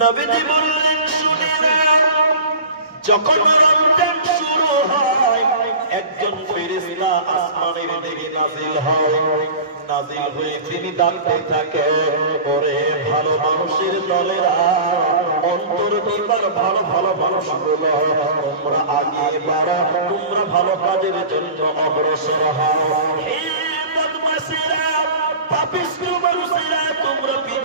নবীজি বললেন, শুনে যখন রমজান শুরু হয়, একজন ফেরেশতা আসমানের দিকে নাজিল হয়। নাজিল হয়ে তিনি ডাকতে থাকে, ওরে ভালো মানুষের দলেরা, অন্তর দিবার ভালো ভালো মানুষগুলো, তোমরা আগিয়ে বাড়া, তোমরা ভালো কাজের জন্য অগ্রসর হও। হে বদমাশেরা মানুষেরা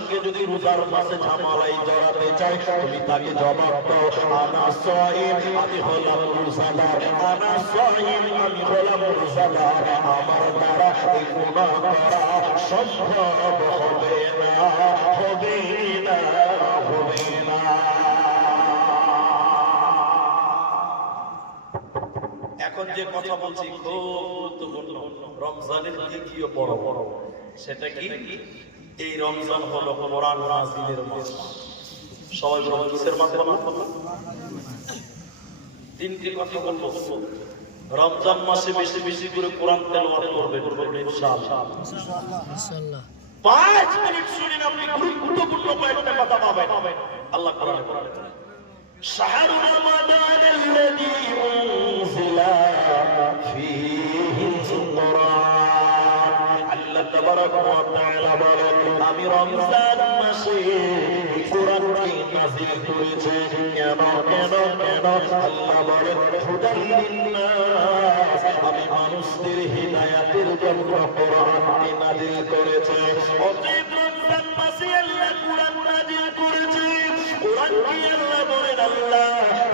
সঙ্গে যদি রোজার মাসে ঝামেলাই জড়াতে চাই, তুমি তাকে জবাব দাও, আনা সাইম, আমি হলাম রোজাদার। আনা সাইম, আমি হলাম রোজাদার। আমার দ্বারা এই গুনাহ করা সম্ভব হবে না হবে না হবে না। এখন যে কথা বলছি, খুব গুরুত্বপূর্ণ। রমজানের দ্বিতীয় বড় বড় সেটা কি? এই রমজান হলো কোরআন নাজিলের মাস সবাই বলুন কিসের মাস বলো তিনটি কথা বলবো রমজান মাসে বেশি বেশি করে কোরআন তেলাওয়াত করবে করবে ইনশাআল্লাহ ইনশাআল্লাহ পাঁচ মিনিট শুনেন আপনি গুরুত্বপূর্ণ কয়েকটা কথা পাবেন আল্লাহ কোরআনে বলেন شهر رمضان الذي أنزل فيه القرآن আল্লাহ তাবারক ওয়া তাআলা বলেন আমি রমজান মাসে কোরআনকে নাযিল করেছি? কেন কেন কেন? আল্লাহ বলেন হুদাল লিন্নাস। আমি মানুষদের হিদায়াতের জন্য কোরআনকে নাযিল করেছি? অতএব রমজান মাসে আল্লাহ কোরআন নাযিল করেছে। কোরআন কি আল্লাহ বলেন, আল্লাহ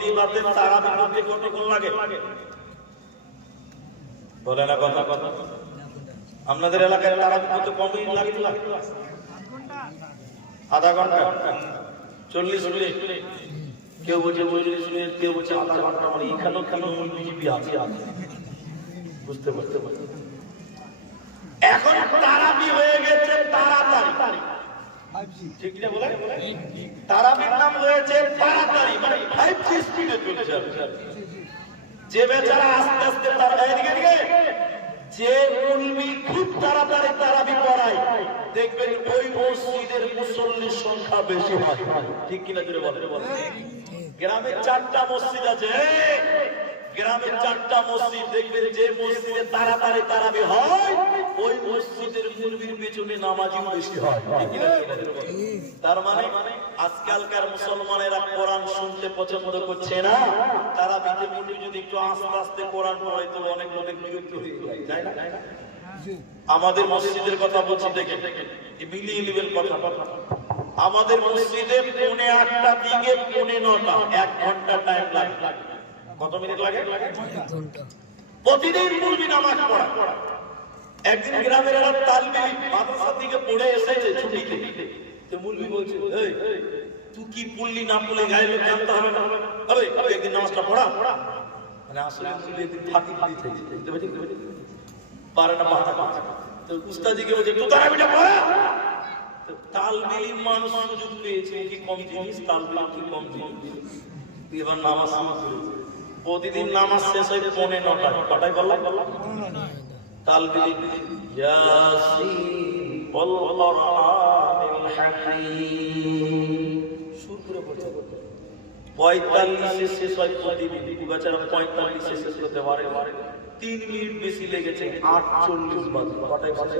দিবাতে লাগে বলে না কথা কথা আপনাদের এলাকায় তারা করতে কম লাগে আধা ঘণ্টা। চল্লিশ মিনিট। কেউ বলছে চল্লিশ মিনিট, কেউ বলছে আধা ঘণ্টা। মানে এখানেও কেন বিজেপি আছে আছে। বুঝতে পারতে পারছি এখন তারাবি হয়ে গেছে তাড়াতাড়ি ঠিক না বলে তারাবির নাম হয়েছে তাড়াতাড়ি মানে ফাইভ জি স্পিডে চলছে। যে বেচারা আস্তে আস্তে তার এদিকে এদিকে। যে মুলবি খুব তাড়াতাড়ি তারাবি পড়ায় দেখবেন ওই মসজিদের মুসল্লির সংখ্যা বেশি হয়। ঠিক কিনা জুড়ে বলে গ্রামে চারটা মসজিদ আছে। গ্রামের চারটা মসজিদ দেখবেন যে মসজিদে তাড়াতাড়ি তারাবি হয়, ওই মসজিদের মুলবির পেছনে নামাজিও বেশি হয়? তার মানে আজকালকার মুসলমানেরা কোরআন শুনতে পছন্দ করছে না। তারা বিতে মুন্ডি যদি একটু আস্তে আস্তে কোরআন পড়ায়, তো অনেক লোকের বিরক্ত হয়ে যায় আমাদের মসজিদের কথা বলছি দেখে এই মিলিয়ে নেবেন কথা। আমাদের মসজিদে পৌনে আটটা দিকে পৌনে নটা, এক ঘণ্টা টাইম লাগে। কত মিনিট লাগে? প্রতিদিন মুলবি নামাজ পড়া। একদিন গ্রামের একটা তালবি মাদ্রাসা থেকে পড়ে এসেছে ছুটিতে। তো মুলবি বলছে এই তুই কি পড়লি না পড়লি? গায়ে লোক জানতে হবে না। হবে একদিন নামাজটা পড়া। মানে আসলে মুলবি একদিন ফাঁকি দিতে বুঝতে পারছি পারে না মাথা তো উস্তাদিকে বলছে তুই তারাবিটা পড়া তালবিলি মানুষ সুযোগ পেয়েছে কি কম জিনিস তালবিলি কি কম জিনিস। এবার নামাজ করেছে প্রতিদিন নামাজ শেষ হয় পৌনে নটায়। কটায় বললাম তাল দিলি সুর করে পড়ছে পঁয়তাল্লিশে শেষ হয় প্রতিদিন বেচারা পঁয়তাল্লিশে শেষ করতে পারে তিন মিনিট বেশি লেগেছে, আটচল্লিশ বাজে কটায় বাজে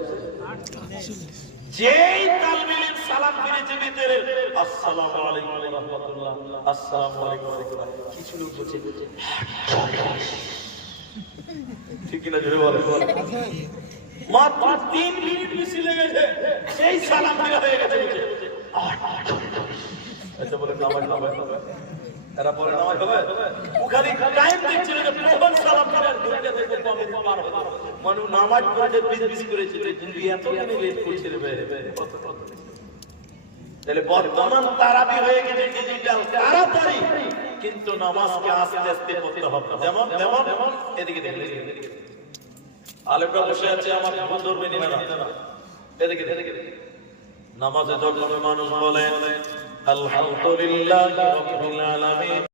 যেই তাল তালবিলের সালাম ফিরেছে ভিতরে, আসসালামু আলাইকুম ওয়া রাহমাতুল্লাহ, আসসালামু আলাইকুম ওয়া কিছু লোক বলছে ঠিক কিনা জোরে বলে মাত্র তিন মিনিট বেশি লেগেছে, সেই সালাম ফিরে হয়ে গেছে নামাজ পরে নামাজ বর্তমান তারাবি হয়ে গেছে ডিজিটাল তাড়াতাড়ি, কিন্তু নামাজকে আস্তে আস্তে পড়তে হবে। যেমন যেমন এদিকে দেখে আলেমরা বসে আছে, আমার নামাজ ধরবে না। এদিকে নামাজে যখন মানুষ বলেন আলহামদুলিল্লাহ